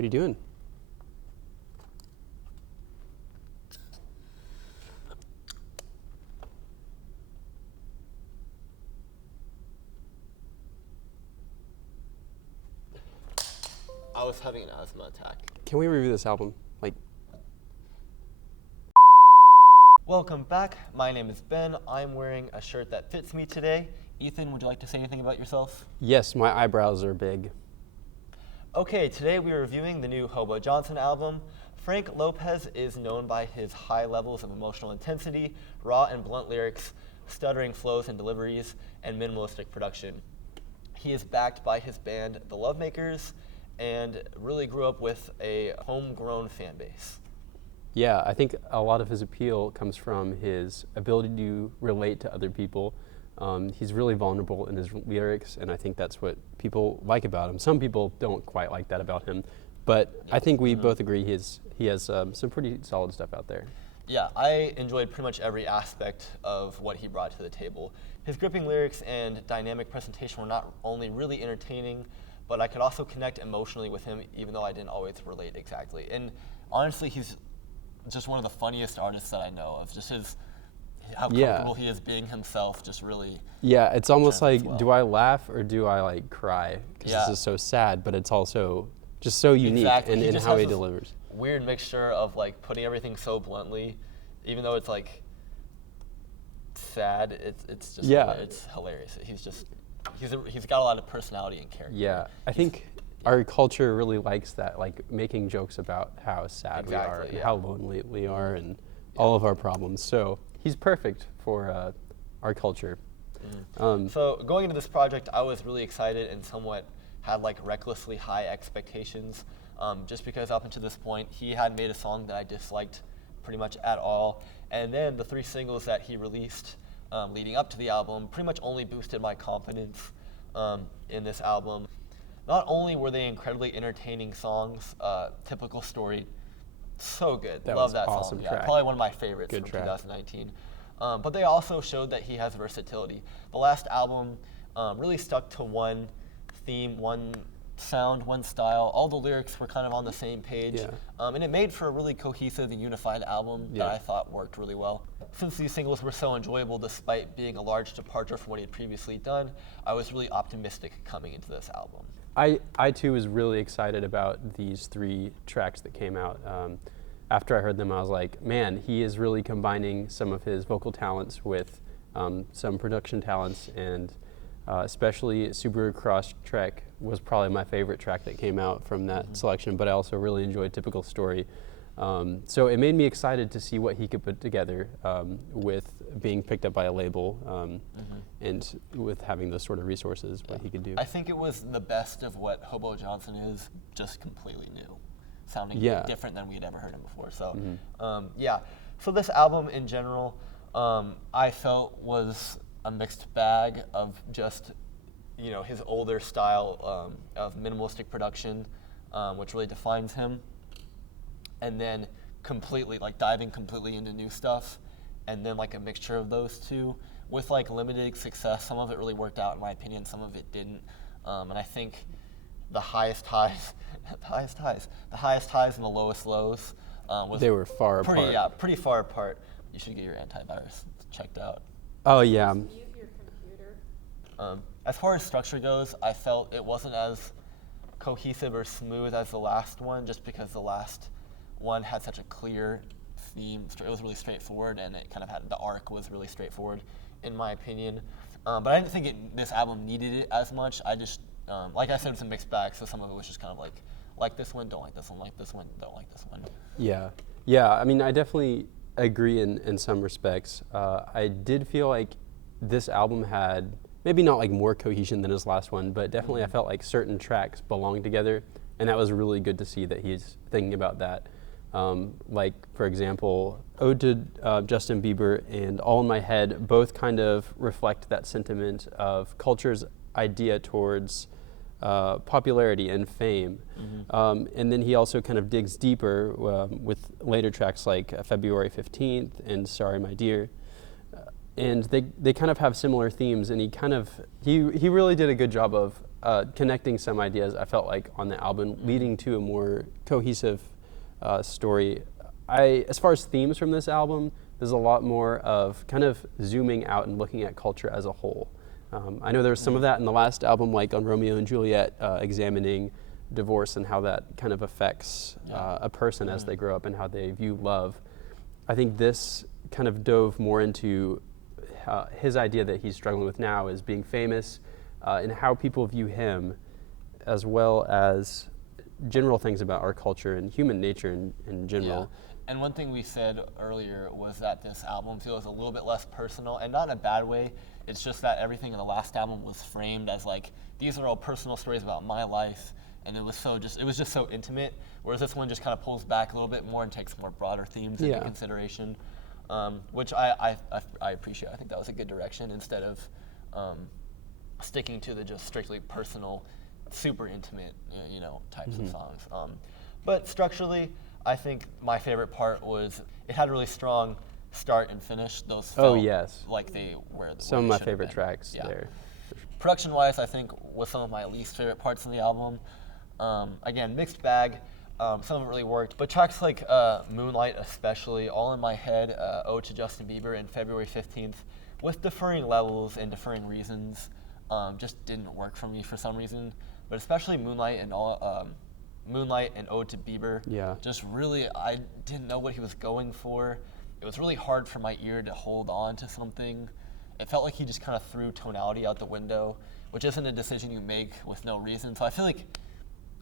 What are you doing? I was having an asthma attack. Can we review this album? Welcome back. My name is Ben. I'm wearing a shirt that fits me today. Ethan, would you like to say anything about yourself? Yes, my eyebrows are big. Okay, today we're reviewing the new Hobo Johnson album. Frank Lopez is known by his high levels of emotional intensity, raw and blunt lyrics, stuttering flows and deliveries, and minimalistic production. He is backed by his band, The Lovemakers, and really grew up with a homegrown fan base. Yeah, I think a lot of his appeal comes from his ability to relate to other people. He's really vulnerable in his lyrics, and I think that's what people like about him. Some people don't quite like that about him, but I think we both agree he has some pretty solid stuff out there. Yeah, I enjoyed pretty much every aspect of what he brought to the table. His gripping lyrics and dynamic presentation were not only really entertaining, but I could also connect emotionally with him, even though I didn't always relate exactly. And honestly, he's just one of the funniest artists that I know of. Just how comfortable he is being himself, just really. Yeah, it's almost like, well. do I laugh or do I like cry? Because this is so sad, but it's also just so unique in how he delivers. Weird mixture of like putting everything so bluntly, even though it's like sad. It's just it's hilarious. He's got a lot of personality and character. Yeah, I think our culture really likes that, like making jokes about how sad we are and how lonely we are and all of our problems. So he's perfect for our culture. So going into this project, I was really excited and somewhat had like recklessly high expectations, just because up until this point he had made a song that I disliked pretty much at all, and then the 3 singles that he released leading up to the album pretty much only boosted my confidence in this album. Not only were they incredibly entertaining songs, Typical Story, so good. Love that awesome song. track. Yeah, probably one of my favorites Good from track. 2019. But they also showed that he has versatility. The last album really stuck to one theme, one sound, one style. All the lyrics were kind of on the same page. And it made for a really cohesive and unified album that I thought worked really well. Since these singles were so enjoyable despite being a large departure from what he had previously done, I was really optimistic coming into this album. I too was really excited about these 3 tracks that came out. After I heard them, I was like, man, he is really combining some of his vocal talents with some production talents, and especially Subaru Crosstrek was probably my favorite track that came out from that selection, but I also really enjoyed Typical Story. So it made me excited to see what he could put together with being picked up by a label and with having those sort of resources, what he could do. I think it was the best of what Hobo Johnson is, just completely new, sounding different than we had ever heard him before. So, So this album in general, I felt was a mixed bag of just, his older style of minimalistic production, which really defines him, and then diving completely into new stuff, and then like a mixture of those two with like limited success. Some of it really worked out in my opinion, some of it didn't. And I think the highest highs and the lowest lows they were far apart. Yeah, pretty far apart. You should get your antivirus checked out. Oh yeah. Mute your computer. As far as structure goes, I felt it wasn't as cohesive or smooth as the last one, just because the last one had such a clear theme. It was really straightforward, and it kind of had the arc was really straightforward, in my opinion. But I didn't think this album needed it as much. I just, like I said, it's a mixed bag, so some of it was just kind of like this one, don't like this one, like this one, don't like this one. Yeah. I mean, I definitely agree in some respects. I did feel like this album had maybe not like more cohesion than his last one, but definitely I felt like certain tracks belonged together, and that was really good to see that he's thinking about that. Like, for example, Ode to Justin Bieber and All in My Head both kind of reflect that sentiment of culture's idea towards popularity and fame. And then he also kind of digs deeper with later tracks like February 15th and Sorry My Dear. And they kind of have similar themes, and he really did a good job of connecting some ideas I felt like on the album, leading to a more cohesive story. As far as themes from this album, there's a lot more of kind of zooming out and looking at culture as a whole. I know there was some of that in the last album, like on Romeo and Juliet, examining divorce and how that kind of affects a person as they grow up and how they view love. I think this kind of dove more into his idea that he's struggling with now is being famous and how people view him, as well as general things about our culture and human nature in general. Yeah. And one thing we said earlier was that this album feels a little bit less personal, and not in a bad way. It's just that everything in the last album was framed as like, these are all personal stories about my life, and it was just so intimate. Whereas this one just kind of pulls back a little bit more and takes more broader themes into consideration, which I appreciate. I think that was a good direction instead of sticking to the just strictly personal, super intimate, types of songs. But structurally, I think my favorite part was it had a really strong start and finish. Those felt like they were some of my favorite tracks there. Production-wise, I think was some of my least favorite parts of the album. Again, mixed bag. Some of it really worked, but tracks like Moonlight especially, All in My Head, Ode to Justin Bieber, and February 15th, with differing levels and differing reasons, just didn't work for me for some reason. But especially Moonlight and Ode to Bieber, just really, I didn't know what he was going for. It was really hard for my ear to hold on to something. It felt like he just kind of threw tonality out the window, which isn't a decision you make with no reason. So I feel like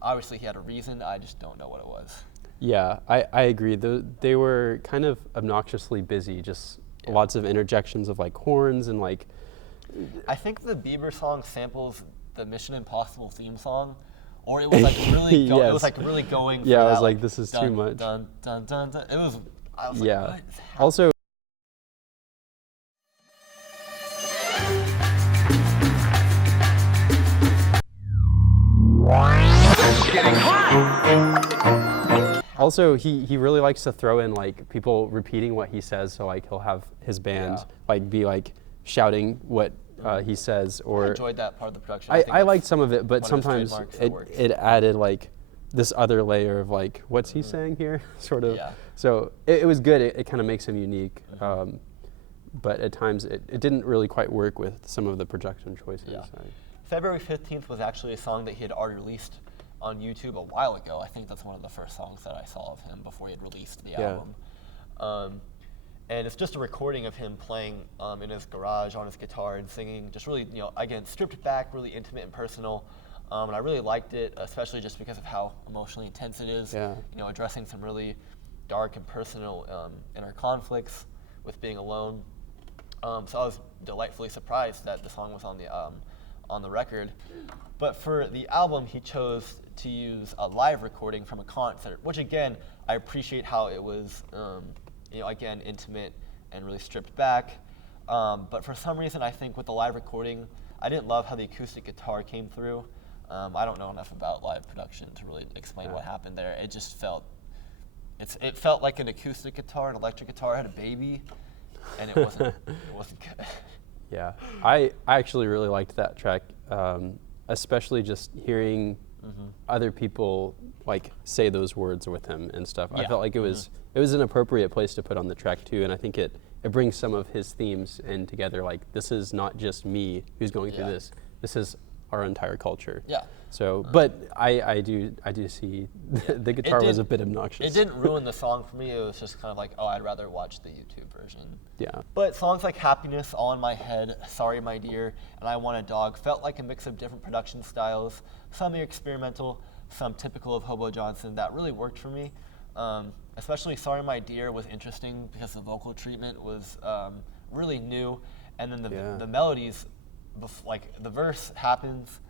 obviously he had a reason, I just don't know what it was. Yeah, I agree. They were kind of obnoxiously busy, just lots of interjections of like horns and like... I think the Bieber song samples the Mission Impossible theme song, or it was like really it was like really going for I was that, like, this is too much. Dun, dun, dun, dun. I was like, what is happening? Also, he really likes to throw in like people repeating what he says, so like he'll have his band like be like shouting what he says. Or I enjoyed that part of the production. I liked some of it, but sometimes it added like this other layer of like, what's he saying here, sort of. Yeah. So it was good. It kind of makes him unique, but at times it didn't really quite work with some of the production choices. Yeah. February 15th was actually a song that he had already released on YouTube a while ago. I think that's one of the first songs that I saw of him before he had released the album. And it's just a recording of him playing in his garage on his guitar and singing, just really, again, stripped back, really intimate and personal. And I really liked it, especially just because of how emotionally intense it is. Addressing some really dark and personal inner conflicts with being alone. So I was delightfully surprised that the song was on the record. But for the album, he chose to use a live recording from a concert, which again, I appreciate how it was, again, intimate and really stripped back. But for some reason, I think with the live recording, I didn't love how the acoustic guitar came through. I don't know enough about live production to really explain what happened there. It just felt, it felt like an acoustic guitar, an electric guitar had a baby, and it wasn't good. Yeah, I actually really liked that track, especially just hearing other people like say those words with him and stuff. I felt like it was an appropriate place to put on the track too, and I think it brings some of his themes in together. Like, this is not just me who's going through this. This is our entire culture. Yeah. So, but I do see the guitar was a bit obnoxious. It didn't ruin the song for me. It was just kind of like, I'd rather watch the YouTube version. Yeah. But songs like Happiness, All in My Head, Sorry My Dear, and I Want a Dog felt like a mix of different production styles, some experimental, some typical of Hobo Johnson, that really worked for me. Especially Sorry My Dear was interesting because the vocal treatment was really new, and then the melodies, like the verse happens,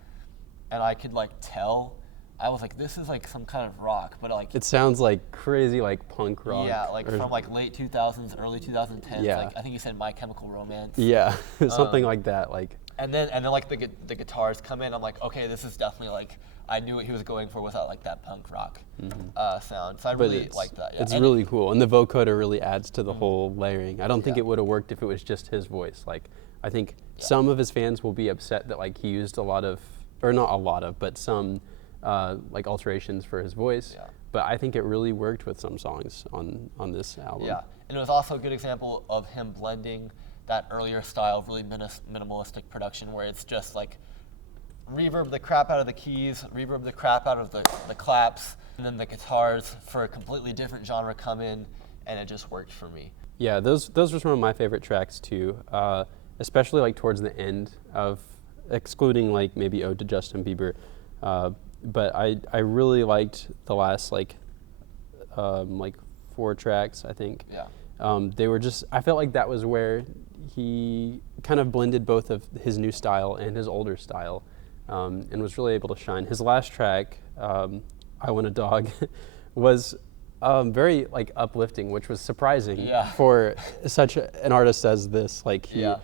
and I could like tell, I was like, this is like some kind of rock, but like it sounds like crazy like punk rock. Yeah, like from like late 2000s, early 2010s. Yeah. Like I think you said My Chemical Romance. Yeah, something like that. Like. And then like the guitars come in. I'm like, okay, this is definitely like, I knew what he was going for without like that punk rock sound. So I really liked that. Yeah. It's really cool, and the vocoder really adds to the whole layering. I don't think it would have worked if it was just his voice. Like, I think some of his fans will be upset that like he used a lot of or not a lot of, but some like alterations for his voice. Yeah. But I think it really worked with some songs on this album. Yeah, and it was also a good example of him blending that earlier style of really minimalistic production where it's just like reverb the crap out of the keys, reverb the crap out of the claps, and then the guitars for a completely different genre come in, and it just worked for me. Yeah, those were some of my favorite tracks too, especially like towards the end of, excluding like maybe Ode to Justin Bieber, but I really liked the last like 4 tracks, I think. Yeah. They were just, I felt like that was where he kind of blended both of his new style and his older style, and was really able to shine. His last track, I Want a Dog, was very like uplifting, which was surprising for such an artist as this. Like he, it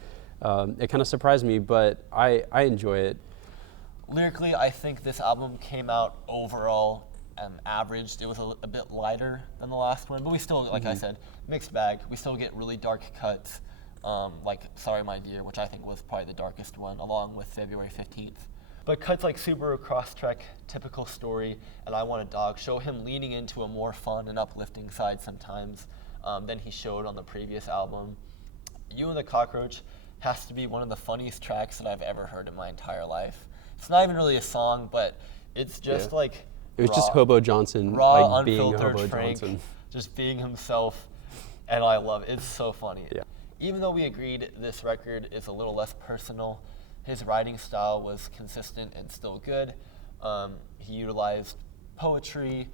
kind of surprised me, but I enjoy it. Lyrically, I think this album came out overall averaged. It was a bit lighter than the last one, but we still, like I said, mixed bag. We still get really dark cuts, like Sorry My Dear, which I think was probably the darkest one, along with February 15th. But cuts like Subaru Crosstrek, Typical Story, and I Want a Dog show him leaning into a more fun and uplifting side sometimes than he showed on the previous album. You and the Cockroach has to be one of the funniest tracks that I've ever heard in my entire life. It's not even really a song, but it's just like it was just Hobo Johnson, raw, like being unfiltered Hobo Frank, Johnson, just being himself, and I love it. It's so funny. Yeah. Even though we agreed this record is a little less personal, his writing style was consistent and still good. He utilized poetry.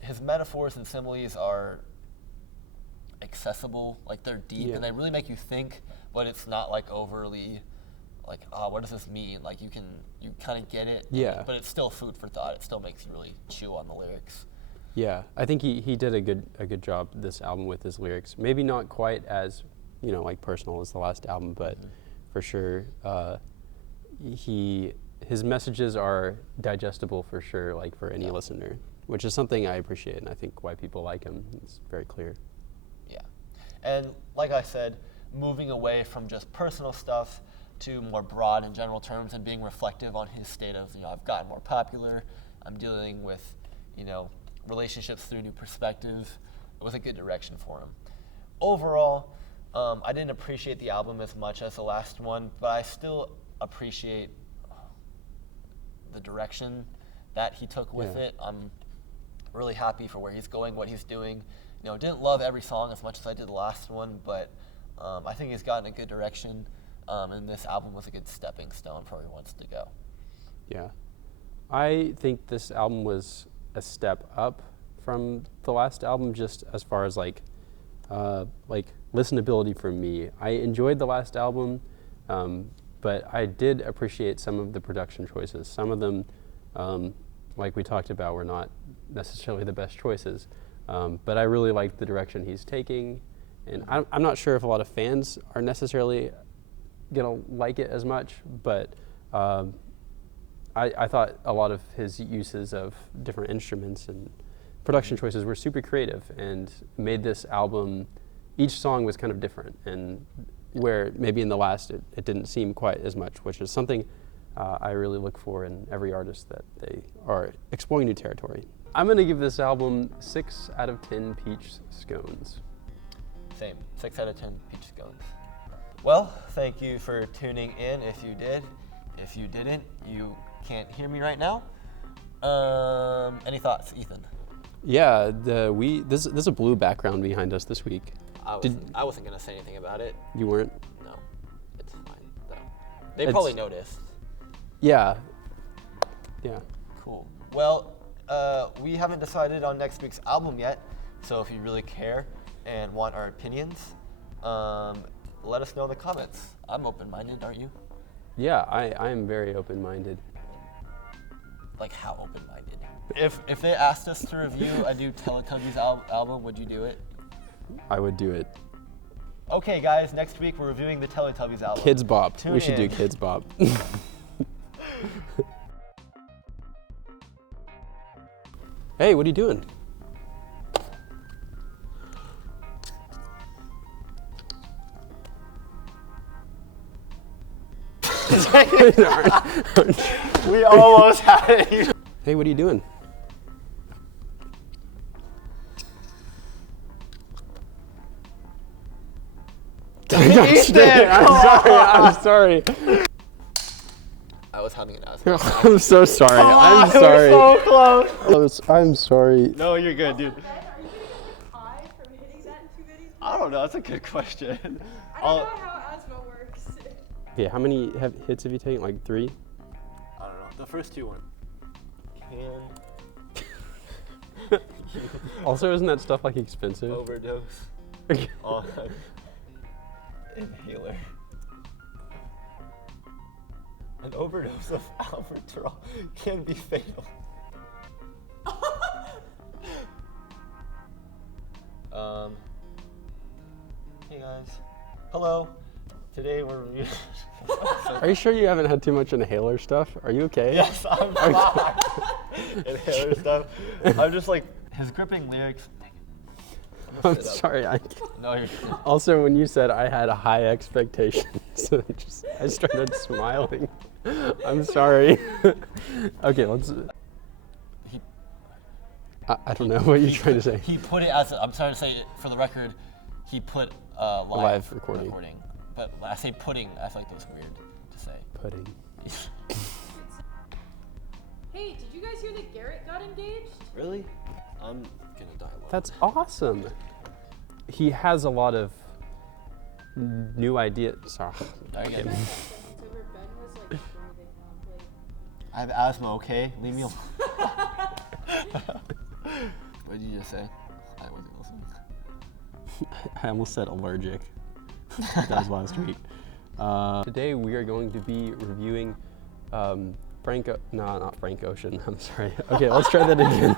His metaphors and similes are accessible, like they're deep and they really make you think, but it's not like overly like, oh, what does this mean? Like you kind of get it, but it's still food for thought. It still makes you really chew on the lyrics. Yeah, I think he did a good job this album with his lyrics. Maybe not quite as, like personal as the last album, but for sure, his messages are digestible for sure, like for any listener, which is something I appreciate, and I think why people like him. It's very clear. Yeah, and like I said, moving away from just personal stuff to more broad and general terms and being reflective on his state of, I've gotten more popular, I'm dealing with, relationships through new perspective. It was a good direction for him. Overall, I didn't appreciate the album as much as the last one, but I still appreciate the direction that he took with it. I'm really happy for where he's going, what he's doing. Didn't love every song as much as I did the last one, but I think he's gotten a good direction, and this album was a good stepping stone for where he wants to go. Yeah. I think this album was a step up from the last album, just as far as like listenability for me. I enjoyed the last album, but I did appreciate some of the production choices. Some of them, like we talked about, were not necessarily the best choices, but I really liked the direction he's taking, and I'm not sure if a lot of fans are necessarily gonna like it as much, but I thought a lot of his uses of different instruments and production choices were super creative and made this album, each song was kind of different, and where maybe in the last it didn't seem quite as much, which is something I really look for in every artist, that they are exploring new territory. I'm going to give this album 6 out of 10 peach scones. Same, 6 out of 10 peach scones. Well, thank you for tuning in if you did. If you didn't, you can't hear me right now. Any thoughts, Ethan? Yeah, this is a blue background behind us this week. I wasn't gonna say anything about it. You weren't? No, it's fine though. They probably noticed. Yeah. Cool. Well, we haven't decided on next week's album yet, so if you really care and want our opinions, let us know in the comments. I'm open-minded, aren't you? Yeah, I am very open-minded. Like how open-minded? If they asked us to review a new Teletubbies album, would you do it? I would do it. Okay, guys, next week we're reviewing the Teletubbies album. Kids Bop. Tune we should in. do Kids Bop. Hey, what are you doing? We almost had it. Hey, what are you doing? I'm sorry. I was having an asthma. I'm so sorry. I'm It sorry. was so close. I'm sorry. No, you're good, dude. Ben, are you gonna get a tie from hitting that in 2 videos? I don't know. That's a good question. I don't know how asthma works. Okay, how many hits have you taken? Like 3? I don't know. The first 2 went. Also, isn't that stuff like expensive? Overdose on inhaler. An overdose of albuterol can be fatal. Hey guys. Hello. Today we're reviewing. Are you sure you haven't had too much inhaler stuff? Are you okay? Yes, I'm fine. Inhaler stuff. I'm just like his gripping lyrics. I'm sorry. No, you're good. Also, when you said I had high expectations, I started smiling. I'm sorry. Okay, let's. I don't know what you're trying to say. He put it as I'm trying to say it for the record. He put live recording. But I say putting. I feel like that was weird to say. Pudding. Hey, did you guys hear that Garrett got engaged? Really? I'm gonna die alone. That's awesome. He has a lot of new ideas. Sorry. Okay. Ben was like breathing loudly. I have asthma. Okay, leave me alone. What did you just say? I wasn't listening. I almost said allergic. That was last week. Today we are going to be reviewing not Frank Ocean. I'm sorry. Okay, let's try that again.